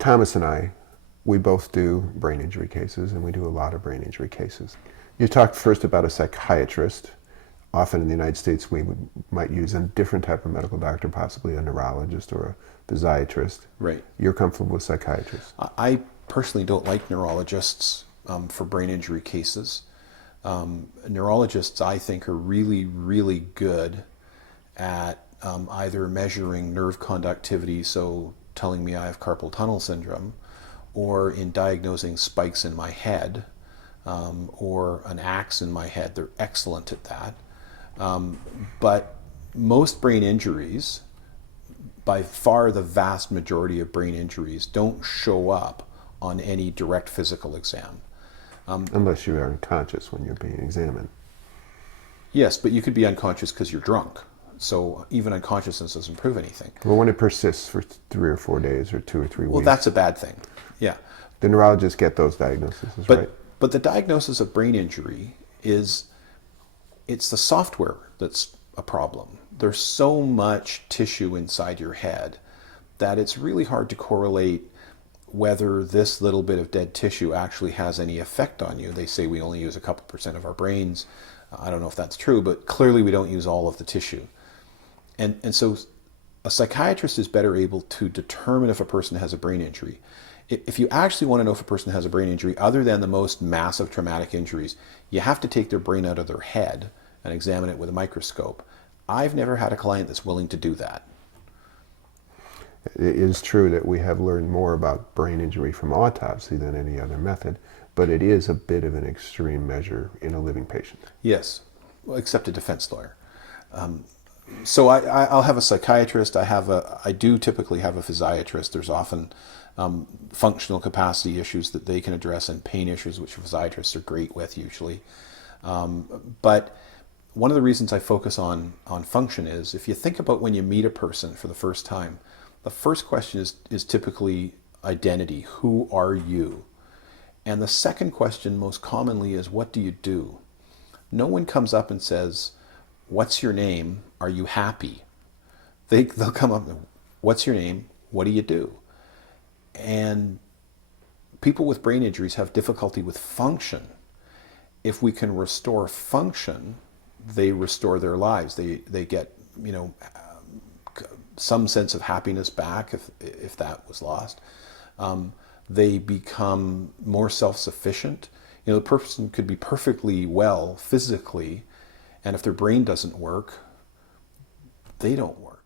Thomas and I, we both do brain injury cases, and we do a lot of brain injury cases. You talked first about a psychiatrist. Often in the United States, might use a different type of medical doctor, possibly a neurologist or a physiatrist. Right. You're comfortable with psychiatrists? I personally don't like neurologists for brain injury cases. Neurologists, I think, are really, really good at either measuring nerve conductivity, so telling me I have carpal tunnel syndrome, or in diagnosing spikes in my head or an axe in my head. They're excellent at that. But most brain injuries, by far the vast majority of brain injuries, don't show up on any direct physical exam. Unless you are unconscious when you're being examined. Yes, but you could be unconscious because you're drunk. So even unconsciousness doesn't prove anything. Well, when it persists for 3 or 4 days or 2 or 3 weeks. Well, that's a bad thing. Yeah. The neurologists get those diagnoses, right? But the diagnosis of brain injury it's the software that's a problem. There's so much tissue inside your head that it's really hard to correlate whether this little bit of dead tissue actually has any effect on you. They say we only use a couple % of our brains. I don't know if that's true, but clearly we don't use all of the tissue. And so a psychiatrist is better able to determine if a person has a brain injury. If you actually want to know if a person has a brain injury, other than the most massive traumatic injuries, you have to take their brain out of their head and examine it with a microscope. I've never had a client that's willing to do that. It is true that we have learned more about brain injury from autopsy than any other method, but it is a bit of an extreme measure in a living patient. Yes, well, except a defense lawyer. So I'll have a psychiatrist. I do typically have a physiatrist. There's often functional capacity issues that they can address and pain issues, which physiatrists are great with usually. But one of the reasons I focus on function is if you think about when you meet a person for the first time, the first question is typically identity. Who are you? And the second question most commonly is, what do you do? No one comes up and says, what's your name? Are you happy? They'll come up and, what's your name? What do you do? And people with brain injuries have difficulty with function. If we can restore function, they restore their lives. They get, some sense of happiness back if that was lost. They become more self-sufficient. The person could be perfectly well physically, and if their brain doesn't work, they don't work.